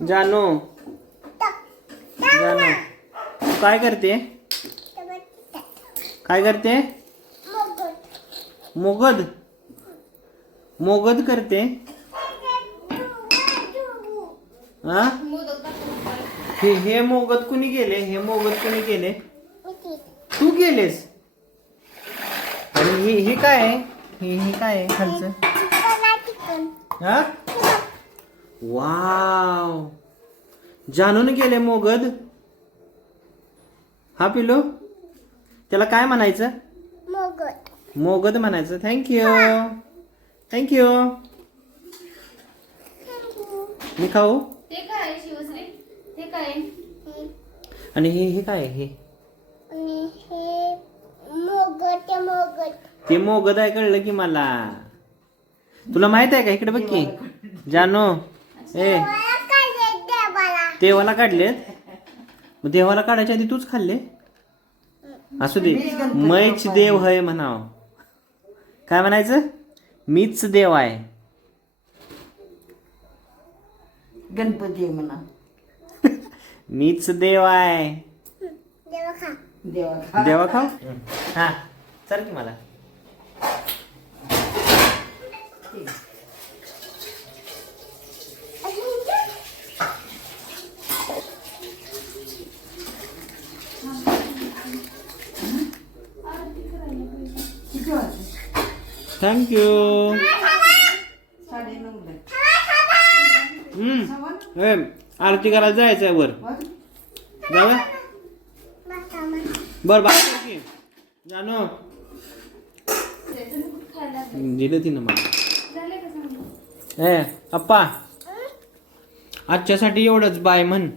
जानू जानू तू काय करते? काय करते? मोगद मोगद करते. हा हे मोगद कुणी गेले? हे मोगद कुणी गेले? तू गेलेस. आणि हे काय आहे? हे काय आहे खालचं? हा वाव जानून गेले मोगद. हा पिलो त्याला काय म्हणायचं? मोगद म्हणायचं. Thank you thank you. मी खाऊ. ते काय शिवश्री? ते काय? आणि हे काय आहे? ते मोगद आहे कळलं की मला. तुला माहित आहे का? इकडे बघ की जानू. ए देवाला काढलेत. मग देवाला काढायच्या आधी तूच खाल्ले. असू दे. मैच देव है म्हणाव. काय म्हणायचं? मीच देव आहे. गणपती म्हणा. मीच देव आहे. देवा देवा खाऊ. हा चल की मला. थँक्यू. आरती करायला जायचंय वर. जाऊया बर बाय जानू. दिलं तिनं मला. ए अप्पा आजच्यासाठी एवढंच. बाय म्हण.